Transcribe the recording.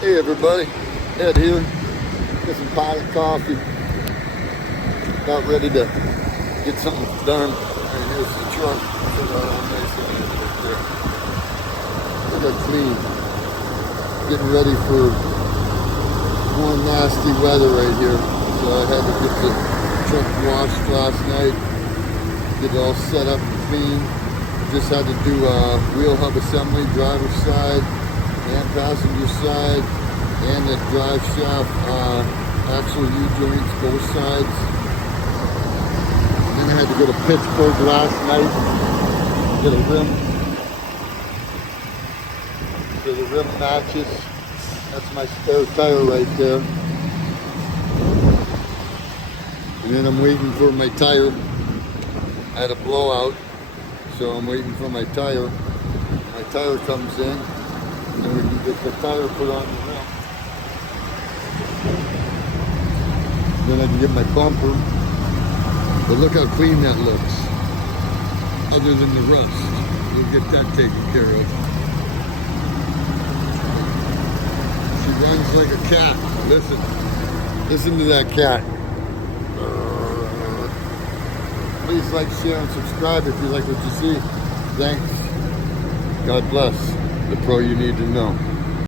Hey everybody, Ed here. Got some pot of coffee. About ready to get something done. Right here's the truck. Put it all nice and neat right there. Look at clean. Getting ready for more nasty weather right here. So I had to get the truck washed last night. Get it all set up and clean. Just had to do a wheel hub assembly, driver's side and passenger side, and the drive shaft axle U-joints, both sides. Then I had to go to Pittsburgh last night, get a rim, so the rim matches. That's my spare tire right there. And then I'm waiting for my tire. I had a blowout, so I'm waiting for my tire. My tire comes in, and then we can get the tire put on the rim. Then I can get my bumper. But look how clean that looks. Other than the rust. We'll get that taken care of. She runs like a cat. Listen to that cat. Please like, share, and subscribe if you like what you see. Thanks. God bless the pro you need to know.